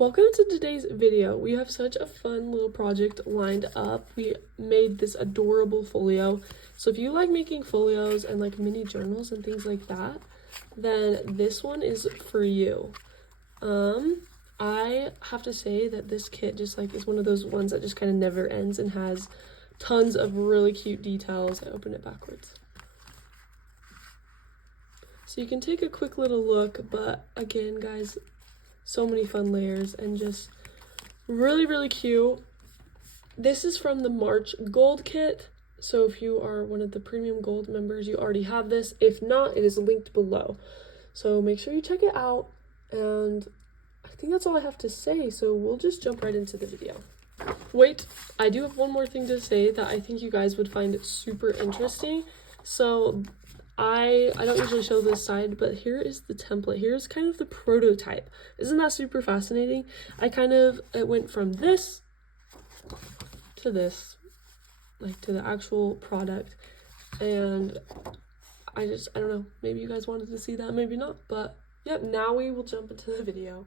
Welcome to today's video. We have such a fun little project lined up. We made this adorable folio. So if you like making folios and like mini journals and things like that, then this one is for you. I have to say that this kit just like is one of those ones that just kind of never ends and has tons of really cute details. I open it backwards. So you can take a quick little look, but again, guys, so many fun layers and just really cute. This is from the March Gold kit, so if you are one of the premium gold members, you already have this. If not, it is linked below, so make sure you check it out. And I think that's all I have to say, so we'll just jump right into the video. Wait, I do have one more thing to say that I think you guys would find super interesting. So I don't usually show this side, but here is the template. Here's kind of the prototype. Isn't that super fascinating? It went from this to this, like to the actual product. And I don't know, maybe you guys wanted to see that, maybe not, but yep, now we will jump into the video.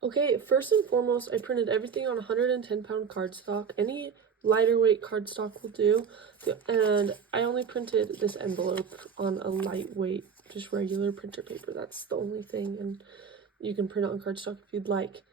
Okay, first and foremost, I printed everything on 110-pound cardstock. Any lighter weight cardstock will do, and I only printed this envelope on a lightweight, just regular printer paper. That's the only thing, and you can print it on cardstock if you'd like.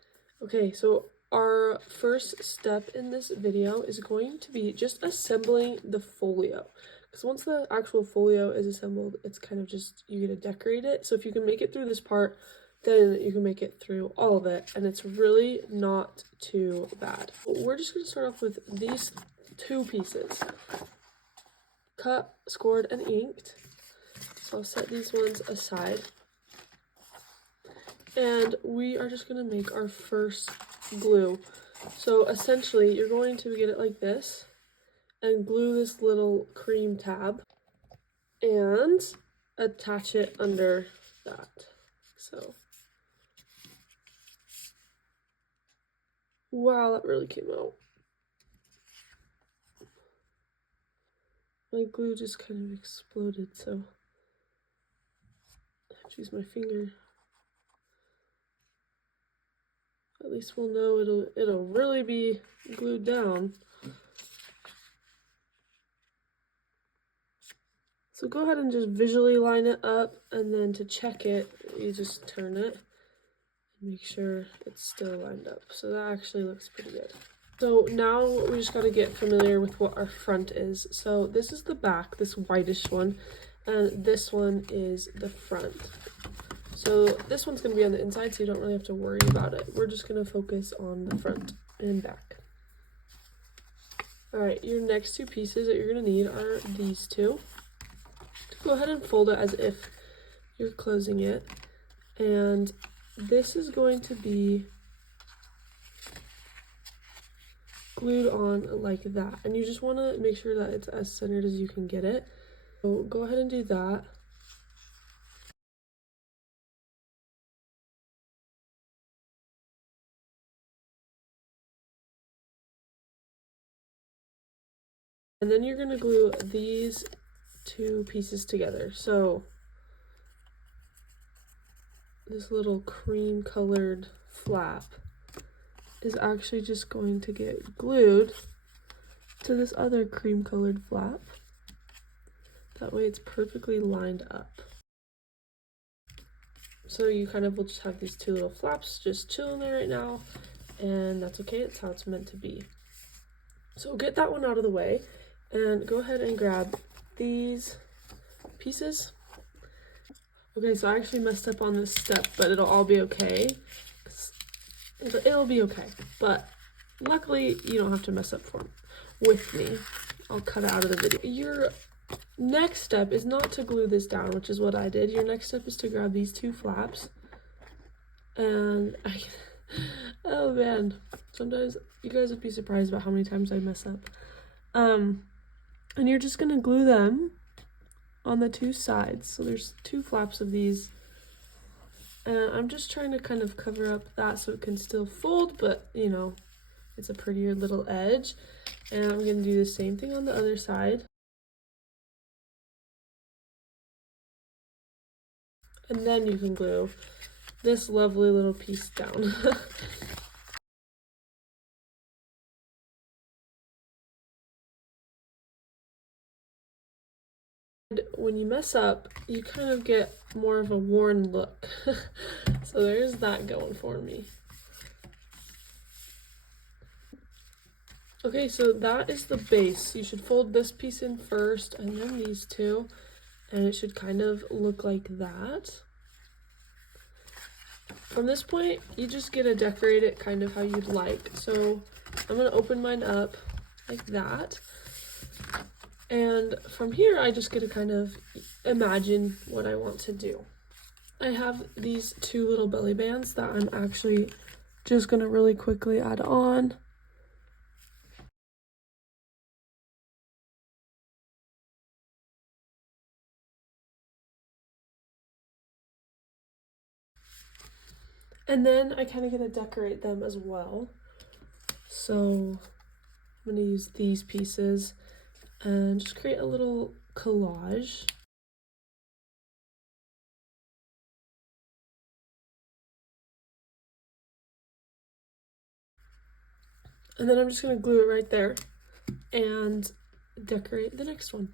Okay, so our first step in this video is going to be just assembling the folio, because once the actual folio is assembled, it's kind of just, you get to decorate it. So if you can make it through this part, then you can make it through all of it, and it's really not too bad. We're just going to start off with these two pieces, cut, scored, and inked. So I'll set these ones aside, and we are just going to make our first glue. So essentially, you're going to get it like this and glue this little cream tab and attach it under that. So wow, that really came out. My glue just kind of exploded, so I have to use my finger. At least we'll know it'll really be glued down. So go ahead and just visually line it up, and then to check it, you just turn it and make sure it's still lined up. So that actually looks pretty good. So now we just got to get familiar with what our front is. So this is the back, this whitish one, and this one is the front. So this one's going to be on the inside, so you don't really have to worry about it. We're just going to focus on the front and back. Alright, your next two pieces that you're going to need are these two. Go ahead and fold it as if you're closing it. And this is going to be glued on like that, and you just want to make sure that it's as centered as you can get it. So go ahead and do that. And then you're going to glue these two pieces together. So this little cream colored flap is actually just going to get glued to this other cream colored flap. That way it's perfectly lined up. So you kind of will just have these two little flaps just chilling there right now, and that's okay, it's how it's meant to be. So get that one out of the way, and go ahead and grab these pieces. Okay, so I actually messed up on this step, but it'll all be okay. It'll be okay, but luckily you don't have to mess up with me. I'll cut it out of the video. Your next step is not to glue this down, which is what I did. Your next step is to grab these two flaps, and oh man, sometimes you guys would be surprised about how many times I mess up. And you're just gonna glue them on the two sides. So there's two flaps of these. And I'm just trying to kind of cover up that so it can still fold, but you know, it's a prettier little edge. And I'm going to do the same thing on the other side. And then you can glue this lovely little piece down. When you mess up, you kind of get more of a worn look. So there's that going for me. Okay, so that is the base. You should fold this piece in first and then these two, and it should kind of look like that. From this point, you just get to decorate it kind of how you'd like. So I'm gonna open mine up like that. And from here, I just get to kind of imagine what I want to do. I have these two little belly bands that I'm actually just gonna really quickly add on. And then I kind of get to decorate them as well. So I'm going to use these pieces and just create a little collage. And then I'm just going to glue it right there and decorate the next one.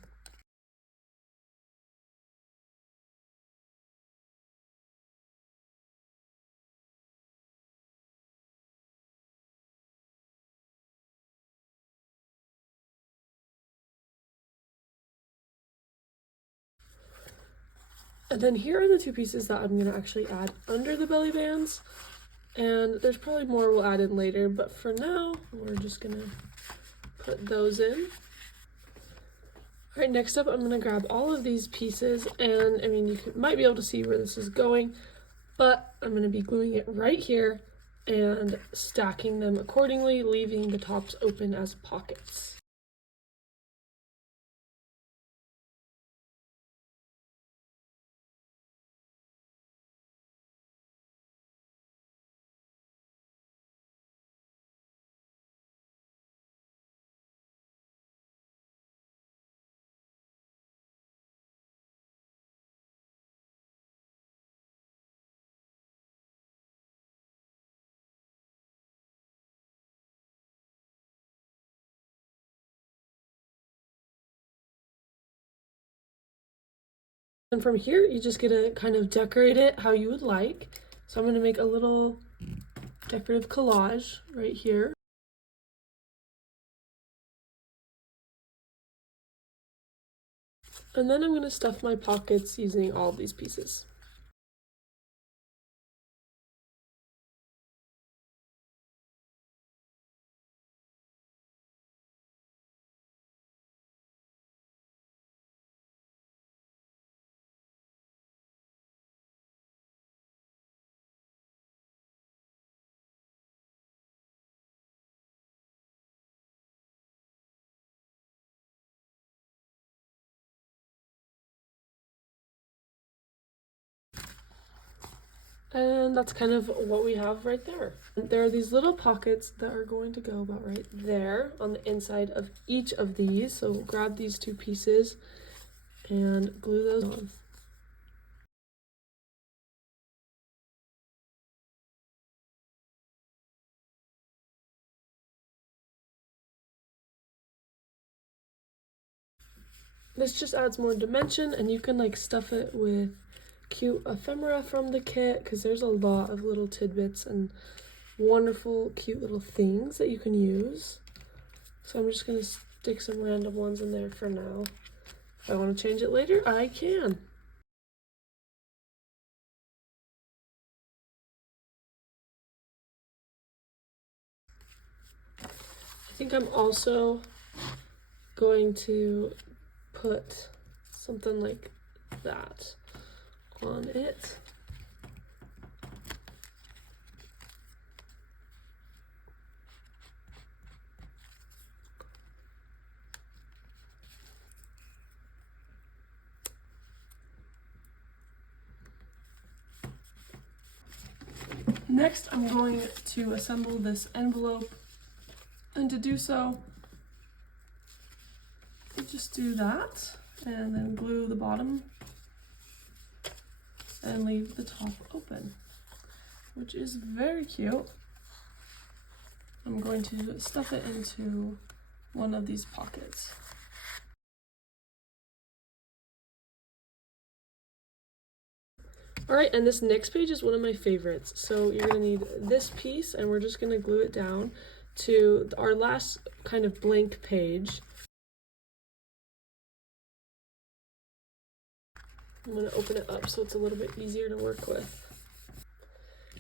And then here are the two pieces that I'm going to actually add under the belly bands. And there's probably more we'll add in later, but for now, we're just going to put those in. All right, next up, I'm going to grab all of these pieces, and I mean, you might be able to see where this is going, but I'm going to be gluing it right here and stacking them accordingly, leaving the tops open as pockets. And from here, you just get to kind of decorate it how you would like. So I'm going to make a little decorative collage right here. And then I'm going to stuff my pockets using all of these pieces. And that's kind of what we have right there. There are these little pockets that are going to go about right there on the inside of each of these. So grab these two pieces and glue those on. This just adds more dimension, and you can like stuff it with cute ephemera from the kit, because there's a lot of little tidbits and wonderful cute little things that you can use. So I'm just gonna stick some random ones in there for now. If I want to change it later, I can. I think I'm also going to put something like that on it. Next, I'm going to assemble this envelope, and to do so, you just do that, and then glue the bottom, and leave the top open. which is very cute. I'm going to stuff it into one of these pockets. All right, and this next page is one of my favorites. So you're gonna need this piece, and we're just gonna glue it down to our last kind of blank page. I'm gonna open it up so it's a little bit easier to work with.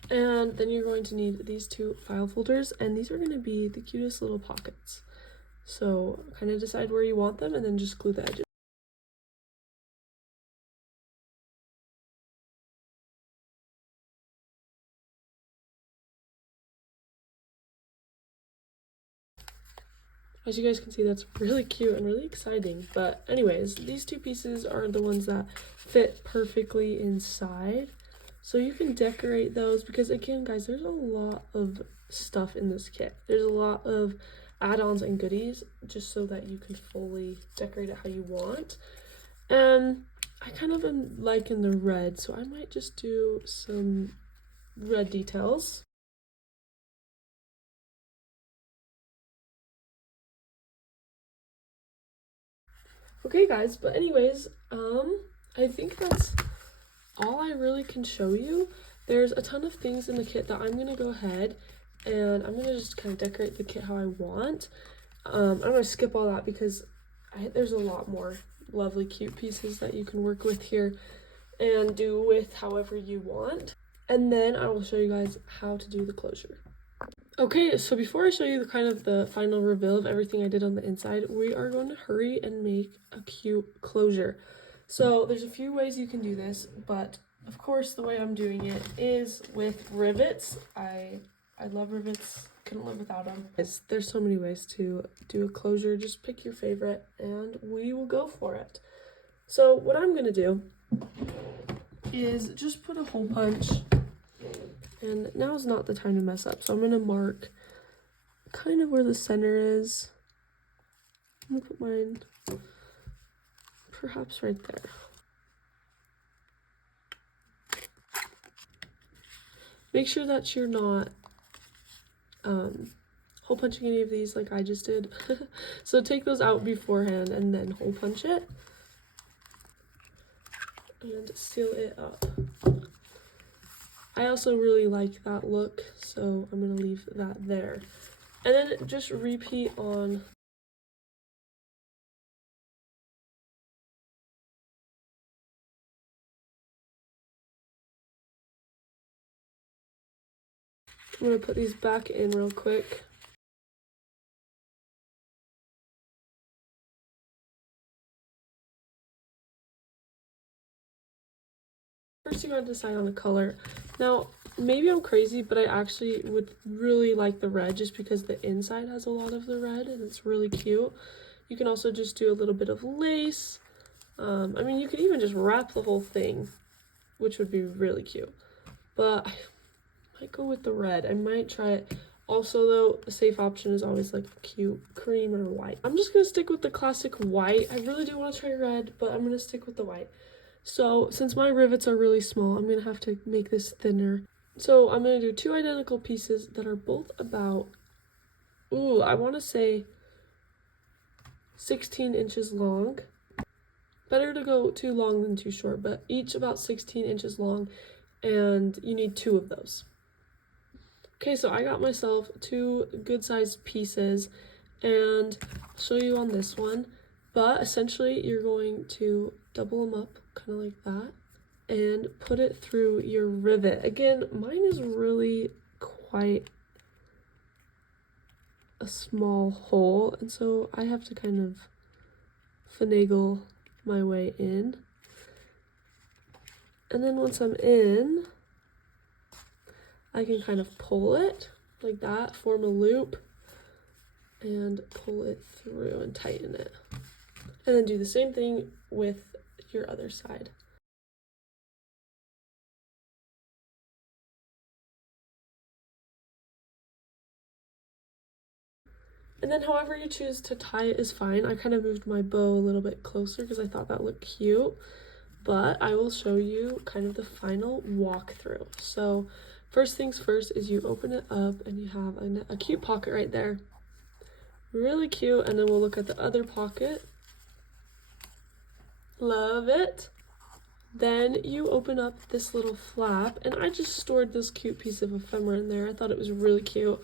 And then you're going to need these two file folders, and these are gonna be the cutest little pockets. So kind of decide where you want them and then just glue the edges. As you guys can see, that's really cute and really exciting. But anyways, these two pieces are the ones that fit perfectly inside. So you can decorate those because, again, guys, there's a lot of stuff in this kit. There's a lot of add-ons and goodies just so that you can fully decorate it how you want. And I kind of am liking the red, so I might just do some red details. Okay guys, but anyways, I think that's all I really can show you. There's a ton of things in the kit that I'm gonna go ahead and I'm gonna just kind of decorate the kit how I want. I'm gonna skip all that because there's a lot more lovely cute pieces that you can work with here and do with however you want. And then I will show you guys how to do the closure. Okay, so before I show you the final reveal of everything I did on the inside, we are going to hurry and make a cute closure. So there's a few ways you can do this, but of course the way I'm doing it is with rivets. I love rivets, couldn't live without them. There's so many ways to do a closure, just pick your favorite and we will go for it. So what I'm gonna do is just put a hole punch. And now is not the time to mess up, so I'm going to mark kind of where the center is. I'm going to put mine perhaps right there. Make sure that you're not hole punching any of these like I just did. So take those out beforehand and then hole punch it. And seal it up. I also really like that look, so I'm going to leave that there. And then just repeat on I'm going to put these back in real quick. First, you gotta decide on the color. Now, maybe I'm crazy, but I actually would really like the red just because the inside has a lot of the red and it's really cute. You can also just do a little bit of lace. I mean, you could even just wrap the whole thing, which would be really cute. But I might go with the red. I might try it. Also, though, a safe option is always like cute cream or white. I'm just gonna stick with the classic white. I really do want to try red, but I'm gonna stick with the white. So since my rivets are really small, I'm gonna have to make this thinner. So I'm gonna do two identical pieces that are both about, I want to say 16 inches long. Better to go too long than too short, but each about 16 inches long, and you need two of those. Okay, so I got myself two good sized pieces, and I'll show you on this one. But essentially, you're going to double them up, kind of like that, and put it through your rivet. Again, mine is really quite a small hole, and so I have to kind of finagle my way in. And then once I'm in, I can kind of pull it like that, form a loop, and pull it through and tighten it. And then do the same thing with your other side. And then however you choose to tie it is fine. I kind of moved my bow a little bit closer because I thought that looked cute. But I will show you kind of the final walkthrough. So First things first is you open it up and you have a cute pocket right there. Really cute. And then we'll look at the other pocket. Love it. Then you open up this little flap, and I just stored this cute piece of ephemera in there. I thought it was really cute,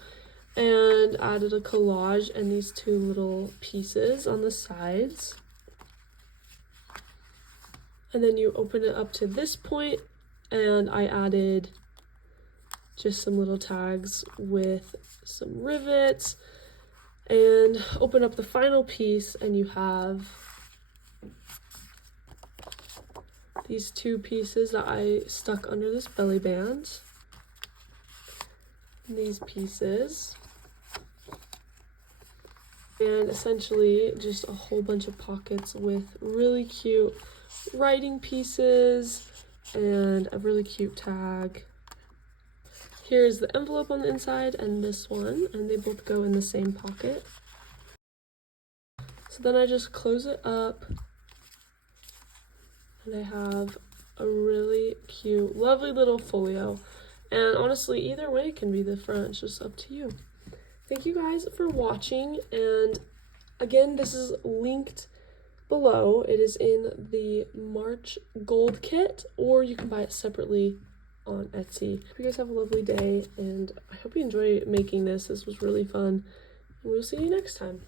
and added a collage and these two little pieces on the sides. And then you open it up to this point, and I added just some little tags with some rivets, and open up the final piece, and you have these two pieces that I stuck under this belly band. And these pieces. And essentially just a whole bunch of pockets with really cute writing pieces and a really cute tag. Here's the envelope on the inside and this one, and they both go in the same pocket. So then I just close it up. And I have a really cute, lovely little folio. And honestly, either way can be the front. It's just up to you. Thank you guys for watching. And again, this is linked below. It is in the March Gold Kit, or you can buy it separately on Etsy. Hope you guys have a lovely day, and I hope you enjoy making this. This was really fun. And we'll see you next time.